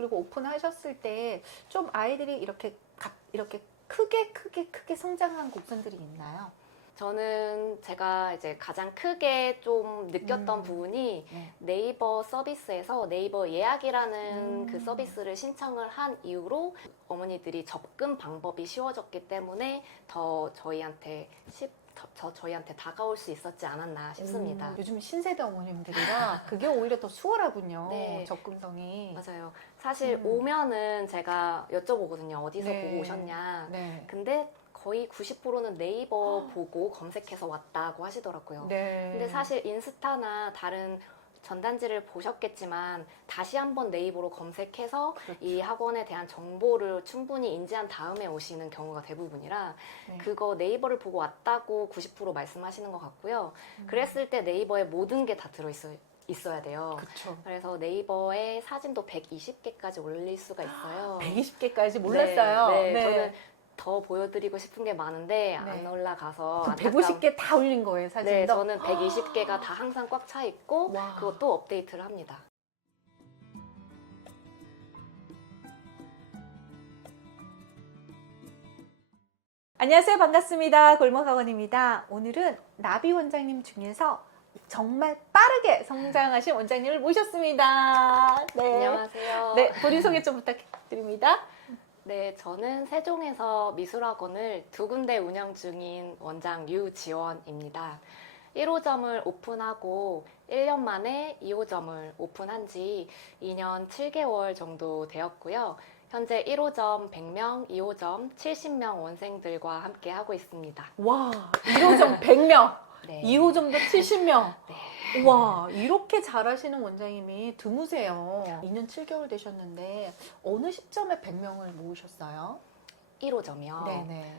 그리고 오픈하셨을 때 좀 아이들이 이렇게 크게 성장한 곡선들이 있나요? 저는 제가 이제 가장 크게 좀 느꼈던 부분이 네. 네이버 서비스에서 네이버 예약이라는 그 서비스를 신청을 한 이후로 어머니들이 접근 방법이 쉬워졌기 때문에 더 저희한테 다가올 수 있었지 않았나 싶습니다. 요즘 신세대 어머님들이라 그게 오히려 더 수월하군요. 네. 접근성이. 맞아요. 사실 오면은 제가 여쭤보거든요. 어디서 네. 보고 오셨냐. 네. 근데 거의 90%는 네이버 보고 검색해서 왔다고 하시더라고요. 네. 근데 사실 인스타나 다른 전단지를 보셨겠지만 다시 한번 네이버로 검색해서 그렇죠. 이 학원에 대한 정보를 충분히 인지한 다음에 오시는 경우가 대부분이라 네. 그거 네이버를 보고 왔다고 90% 말씀하시는 것 같고요. 그랬을 때 네이버에 모든 게 다 있어야 돼요. 그렇죠. 그래서 네이버에 사진도 120개까지 올릴 수가 있어요. 120개까지 몰랐어요. 네, 저는 더 보여드리고 싶은 게 많은데 안 네. 올라가서 그럼 150개 다 올린 거예요, 사진도? 네, 저는 120개가 다 항상 꽉 차 있고 와. 그것도 업데이트를 합니다. 안녕하세요. 반갑습니다. 골목학원입니다. 오늘은 나비 원장님 중에서 정말 빠르게 성장하신 원장님을 모셨습니다. 네. 안녕하세요. 네, 본인 소개 좀 부탁드립니다. 네, 저는 세종에서 미술학원을 2군데 운영 중인 원장 유지원입니다. 1호점을 오픈하고 1년 만에 2호점을 오픈한 지 2년 7개월 정도 되었고요. 현재 1호점 100명, 2호점 70명 원생들과 함께 하고 있습니다. 와, 1호점 100명, 네. 2호점도 70명. 네. 와, 이렇게 잘하시는 원장님이 드무세요. 2년 7개월 되셨는데 어느 시점에 100명을 모으셨어요? 1호점이요. 네네.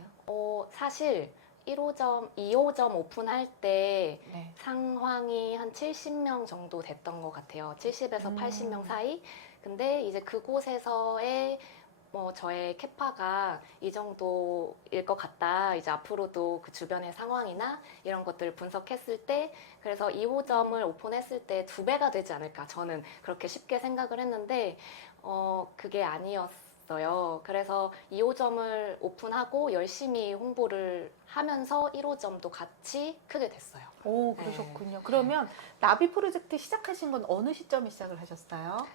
사실 1호점, 2호점 오픈할 때 네. 상황이 한 70명 정도 됐던 것 같아요. 70에서 80명 사이. 근데 이제 그곳에서의 저의 캐파가 이 정도일 것 같다. 이제 앞으로도 그 주변의 상황이나 이런 것들을 분석했을 때, 그래서 2호점을 오픈했을 때 2배가 되지 않을까. 저는 그렇게 쉽게 생각을 했는데, 그게 아니었어요. 그래서 2호점을 오픈하고 열심히 홍보를 하면서 1호점도 같이 크게 됐어요. 오, 그러셨군요. 그러면 나비 프로젝트 시작하신 건 어느 시점에 시작을 하셨어요?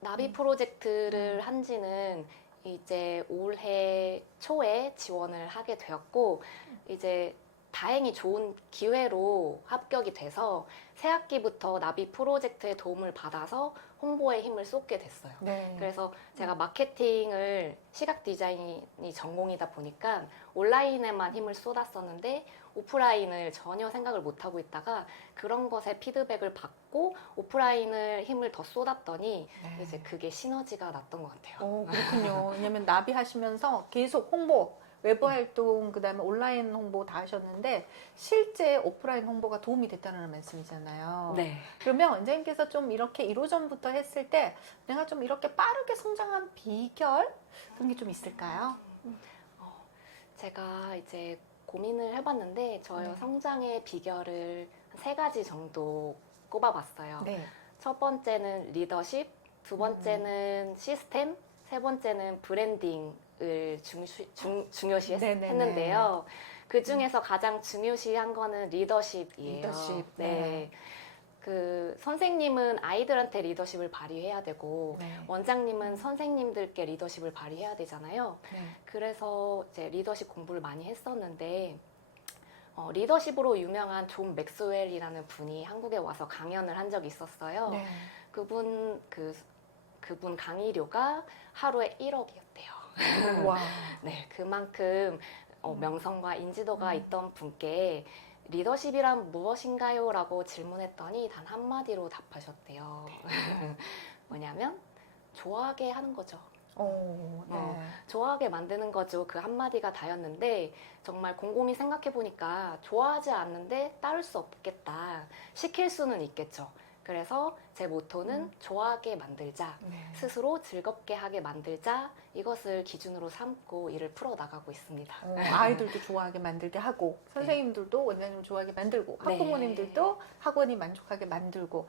나비 프로젝트를 한 지는 이제 올해 초에 지원을 하게 되었고, 이제 다행히 좋은 기회로 합격이 돼서 새 학기부터 나비 프로젝트의 도움을 받아서 홍보에 힘을 쏟게 됐어요. 네. 그래서 제가 마케팅을 시각 디자인이 전공이다 보니까 온라인에만 힘을 쏟았었는데 오프라인을 전혀 생각을 못하고 있다가 그런 것에 피드백을 받고 오프라인을 힘을 더 쏟았더니 네. 이제 그게 시너지가 났던 것 같아요. 오, 그렇군요. 왜냐면 나비 하시면서 계속 홍보, 외부 활동, 그다음에 온라인 홍보 다 하셨는데 실제 오프라인 홍보가 도움이 됐다는 말씀이잖아요. 네. 그러면 원장님께서 좀 이렇게 1호점부터 했을 때 내가 좀 이렇게 빠르게 성장한 비결 그런 게 좀 있을까요? 제가 이제 고민을 해봤는데 저의 네. 성장의 비결을 한 3가지 정도 꼽아봤어요. 네. 첫 번째는 리더십, 두 번째는 시스템, 세 번째는 브랜딩을 중요시 네네네. 했는데요. 그 중에서 가장 중요시한 거는 리더십이에요. 리더십. 네. 그 선생님은 아이들한테 리더십을 발휘해야 되고 네. 원장님은 선생님들께 리더십을 발휘해야 되잖아요. 네. 그래서 이제 리더십 공부를 많이 했었는데 리더십으로 유명한 존 맥스웰이라는 분이 한국에 와서 강연을 한 적이 있었어요. 네. 그분 강의료가 하루에 1억이었대요. 와. 네, 그만큼 명성과 인지도가 있던 분께 리더십이란 무엇인가요? 라고 질문했더니 단 한마디로 답하셨대요. 뭐냐면 좋아하게 하는 거죠. 오, 네. 좋아하게 만드는 거죠. 그 한마디가 다였는데 정말 곰곰이 생각해 보니까 좋아하지 않는데 따를 수 없겠다. 시킬 수는 있겠죠. 그래서 제 모토는 좋아하게 만들자, 네. 스스로 즐겁게 하게 만들자, 이것을 기준으로 삼고 일을 풀어나가고 있습니다. 아이들도 좋아하게 만들게 하고 선생님들도 원장님 좋아하게 만들고 네. 학부모님들도 학원이 만족하게 만들고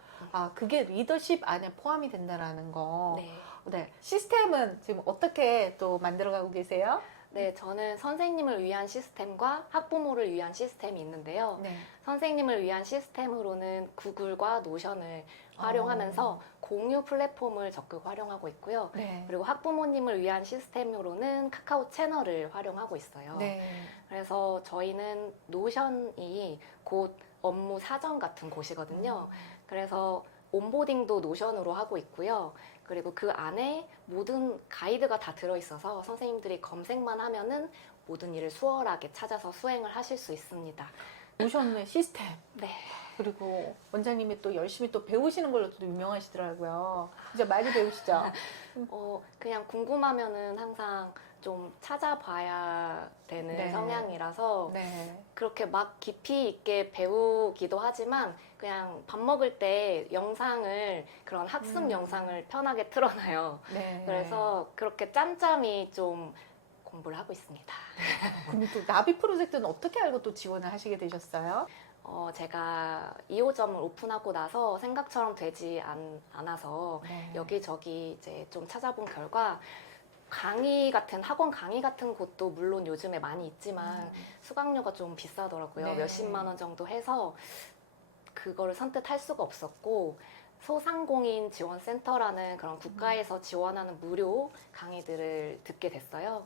그게 리더십 안에 포함이 된다라는 거 네. 네. 시스템은 지금 어떻게 또 만들어가고 계세요? 네, 저는 선생님을 위한 시스템과 학부모를 위한 시스템이 있는데요. 네. 선생님을 위한 시스템으로는 구글과 노션을 활용하면서 공유 플랫폼을 적극 활용하고 있고요. 네. 그리고 학부모님을 위한 시스템으로는 카카오 채널을 활용하고 있어요. 네. 그래서 저희는 노션이 곧 업무 사전 같은 곳이거든요. 그래서 온보딩도 노션으로 하고 있고요. 그리고 그 안에 모든 가이드가 다 들어있어서 선생님들이 검색만 하면은 모든 일을 수월하게 찾아서 수행을 하실 수 있습니다. 노션의 시스템. 네. 그리고 원장님이 또 열심히 또 배우시는 걸로 또 유명하시더라고요. 진짜 많이 배우시죠? 그냥 궁금하면은 항상 좀 찾아봐야 되는 네. 성향이라서 네. 그렇게 막 깊이 있게 배우기도 하지만 그냥 밥 먹을 때 영상을 그런 학습 영상을 편하게 틀어놔요. 네. 그래서 그렇게 짬짬이 좀 공부를 하고 있습니다. 그럼 또 나비 프로젝트는 어떻게 알고 또 지원을 하시게 되셨어요? 제가 2호점을 오픈하고 나서 생각처럼 되지 않아서 네. 여기저기 이제 좀 찾아본 결과 강의 같은 학원 강의 같은 곳도 물론 요즘에 많이 있지만 수강료가 좀 비싸더라고요. 네. 몇십만 원 정도 해서 그거를 선뜻 할 수가 없었고 소상공인 지원센터라는 그런 국가에서 지원하는 무료 강의들을 듣게 됐어요.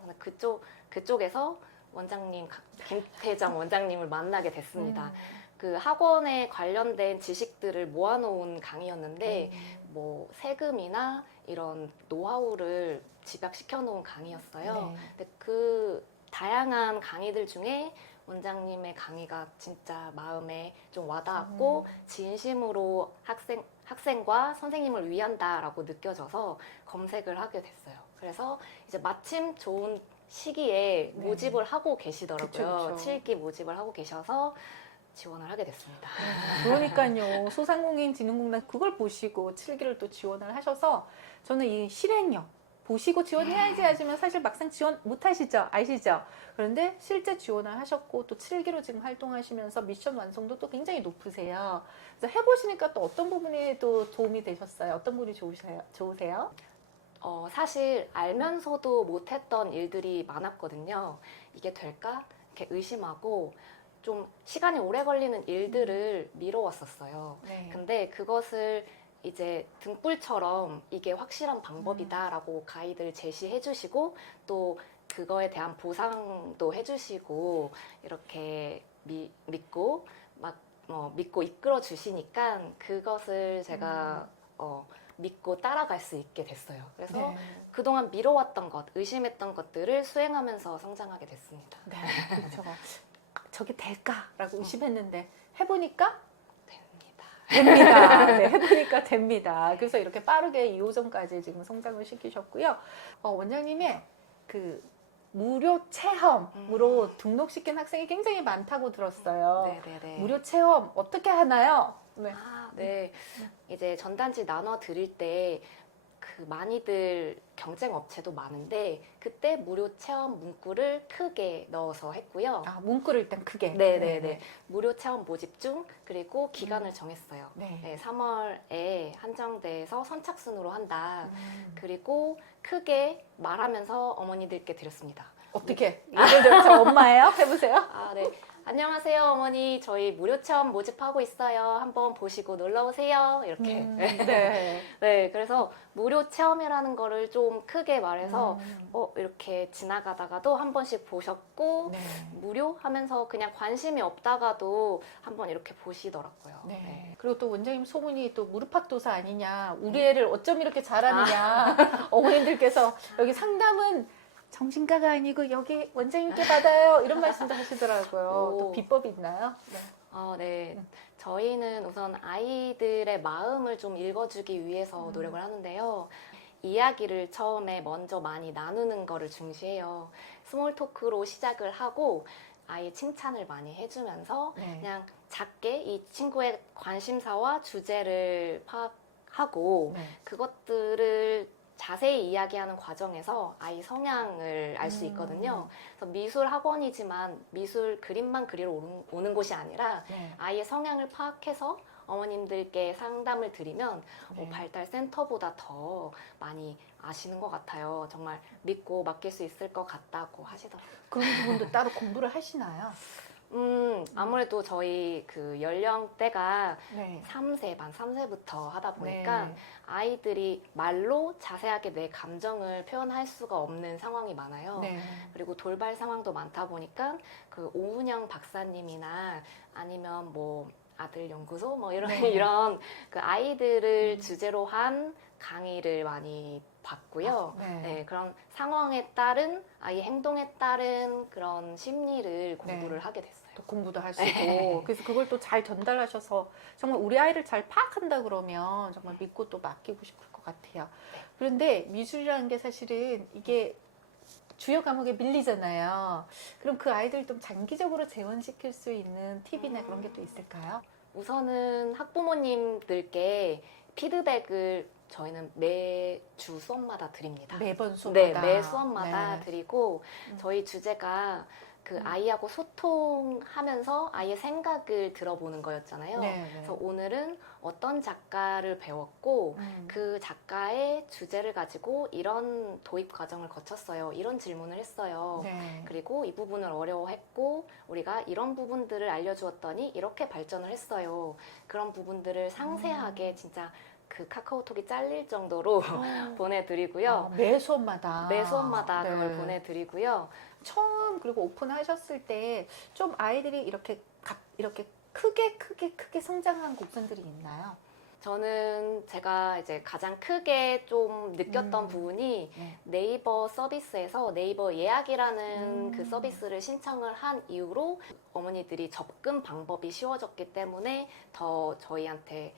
그쪽에서 원장님, 김태정 원장님을 만나게 됐습니다. 그 학원에 관련된 지식들을 모아놓은 강의였는데 뭐 세금이나 이런 노하우를 집약시켜 놓은 강의였어요. 네. 근데 그 다양한 강의들 중에 원장님의 강의가 진짜 마음에 좀 와닿았고 진심으로 학생과 선생님을 위한다라고 느껴져서 검색을 하게 됐어요. 그래서 이제 마침 좋은 시기에 네. 모집을 하고 계시더라고요. 그쵸, 그쵸. 7기 모집을 하고 계셔서 지원을 하게 됐습니다. 그러니까요. 소상공인진흥공단 그걸 보시고 7기를 또 지원을 하셔서 저는 이 실행력 보시고 지원해야지 하지만 사실 막상 지원 못 하시죠? 아시죠? 그런데 실제 지원을 하셨고 또 7기로 지금 활동하시면서 미션 완성도 또 굉장히 높으세요. 그래서 해보시니까 또 어떤 부분이 또 도움이 되셨어요? 어떤 부분이 좋으세요? 사실 알면서도 못했던 일들이 많았거든요. 이게 될까? 이렇게 의심하고 좀 시간이 오래 걸리는 일들을 미뤄왔었어요. 네. 근데 그것을 이제 등불처럼 이게 확실한 방법이다라고 가이드를 제시해 주시고 또 그거에 대한 보상도 해주시고 이렇게 믿고 믿고 이끌어 주시니까 그것을 제가 믿고 따라갈 수 있게 됐어요. 그래서 네. 그동안 미뤄왔던 것, 의심했던 것들을 수행하면서 성장하게 됐습니다. 네. 그렇죠. 저게 될까라고 의심했는데 해보니까 됩니다. 네, 해보니까 됩니다. 그래서 이렇게 빠르게 2호점까지 지금 성장을 시키셨고요. 원장님의 그 무료 체험으로 등록시킨 학생이 굉장히 많다고 들었어요. 네네네. 무료 체험 어떻게 하나요? 네. 네. 이제 전단지 나눠 드릴 때 그 많이들 경쟁 업체도 많은데 그때 무료 체험 문구를 크게 넣어서 했고요. 문구를 일단 크게. 네네네. 무료 체험 모집 중 그리고 기간을 정했어요. 네. 3월에 한정돼서 선착순으로 한다. 그리고 크게 말하면서 어머니들께 드렸습니다. 어떻게? 예를 들어 저 엄마예요? 해보세요. 네. 안녕하세요, 어머니. 저희 무료 체험 모집하고 있어요. 한번 보시고 놀러 오세요. 이렇게. 네. 네, 그래서 무료 체험이라는 거를 좀 크게 말해서 이렇게 지나가다가도 한 번씩 보셨고 네. 무료 하면서 그냥 관심이 없다가도 한번 이렇게 보시더라고요. 네. 네. 그리고 또 원장님 소문이 또 무릎팍도사 아니냐, 우리 애를 어쩜 이렇게 잘하느냐, 어머님들께서 여기 상담은 정신과가 아니고 여기 원장님께 받아요 이런 말씀도 하시더라고요. 또 비법이 있나요? 네. 네. 저희는 우선 아이들의 마음을 좀 읽어주기 위해서 노력을 하는데요. 이야기를 처음에 먼저 많이 나누는 거를 중시해요. 스몰 토크로 시작을 하고 아이 칭찬을 많이 해주면서 네. 그냥 작게 이 친구의 관심사와 주제를 파악하고 네. 그것들을 자세히 이야기하는 과정에서 아이 성향을 알 수 있거든요. 그래서 미술 학원이지만 미술 그림만 그리러 오는 곳이 아니라 네. 아이의 성향을 파악해서 어머님들께 상담을 드리면 네. 발달 센터보다 더 많이 아시는 것 같아요. 정말 믿고 맡길 수 있을 것 같다고 하시더라고요. 그런 부분도 따로 공부를 하시나요? 아무래도 저희 그 연령대가 네. 3세, 만 3세부터 하다 보니까 네. 아이들이 말로 자세하게 내 감정을 표현할 수가 없는 상황이 많아요. 네. 그리고 돌발 상황도 많다 보니까 그 오은영 박사님이나 아니면 뭐 아들 연구소 뭐 이런 네. 이런 그 아이들을 주제로 한 강의를 많이 봤고요. 네. 네, 그런 상황에 따른 아이 행동에 따른 그런 심리를 공부를 하게 됐어요. 또 공부도 하시고 그래서 그걸 또 잘 전달하셔서 정말 우리 아이를 잘 파악한다 그러면 정말 믿고 또 맡기고 싶을 것 같아요. 그런데 미술이라는 게 사실은 이게 주요 과목에 밀리잖아요. 그럼 그 아이들 좀 장기적으로 재원시킬 수 있는 팁이나 그런 게 또 있을까요? 우선은 학부모님들께 피드백을 저희는 매주 수업마다 드립니다. 매번 네, 수업마다. 매 수업마다 네. 드리고 음. 저희 주제가 그 음. 아이하고 소통하면서 아이의 생각을 들어보는 거였잖아요. 네. 그래서 오늘은 어떤 작가를 배웠고 음. 그 작가의 주제를 가지고 이런 도입 과정을 거쳤어요. 이런 질문을 했어요. 네. 그리고 이 부분을 어려워했고 우리가 이런 부분들을 알려주었더니 이렇게 발전을 했어요. 그런 부분들을 상세하게 진짜 그 카카오톡이 잘릴 정도로 보내드리고요. 매 수업마다. 매 수업마다 네. 그걸 보내드리고요. 처음 그리고 오픈하셨을 때 좀 아이들이 이렇게 크게 성장한 곡선들이 있나요? 저는 제가 이제 가장 크게 좀 느꼈던 부분이 네. 네이버 서비스에서 네이버 예약이라는 그 음. 서비스를 신청을 한 이후로 어머니들이 접근 방법이 쉬워졌기 때문에 더 저희한테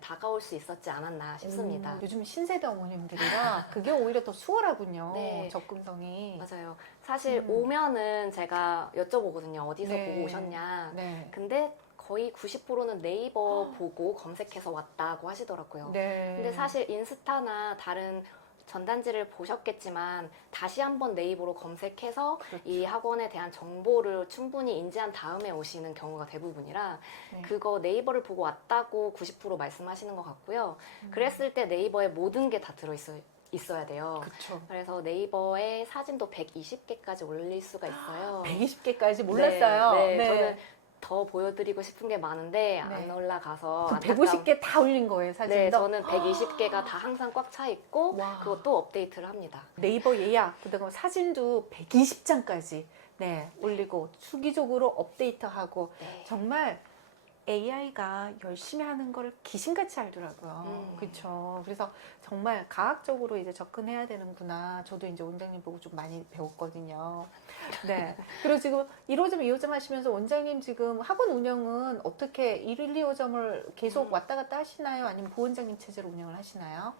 다가올 수 있었지 않았나 싶습니다. 요즘 신세대 어머님들이라 그게 오히려 더 수월하군요. 네. 접근성이. 맞아요. 사실 음. 오면은 제가 여쭤보거든요. 어디서 네. 보고 오셨냐. 네. 근데 거의 90%는 네이버 보고 검색해서 왔다고 하시더라고요. 네. 근데 사실 인스타나 다른 전단지를 보셨겠지만 다시 한번 네이버로 검색해서 그렇죠. 이 학원에 대한 정보를 충분히 인지한 다음에 오시는 경우가 대부분이라 네. 그거 네이버를 보고 왔다고 90% 말씀하시는 것 같고요. 그랬을 때 네이버에 모든 게 다 있어야 돼요. 그렇죠. 그래서 네이버에 사진도 120개까지 올릴 수가 있어요. 120개까지 몰랐어요. 네, 저는 더 보여드리고 싶은 게 많은데 안 네. 올라가서 그럼 안타까운- 150개 다 올린 거예요, 사진도? 네, 저는 120개가 다 항상 꽉 차 있고 와. 그것도 업데이트를 합니다. 네이버 예약, 그다음에 사진도 120장까지 네, 올리고 주기적으로 업데이트하고 네. 정말 AI가 열심히 하는 걸 귀신같이 알더라고요. 그렇죠. 그래서 정말 과학적으로 이제 접근해야 되는구나. 저도 이제 원장님 보고 좀 많이 배웠거든요. 네. 그리고 지금 1호점, 2호점 하시면서 원장님 지금 학원 운영은 어떻게 1, 2호점을 계속 왔다 갔다 하시나요? 아니면 부원장님 체제로 운영을 하시나요?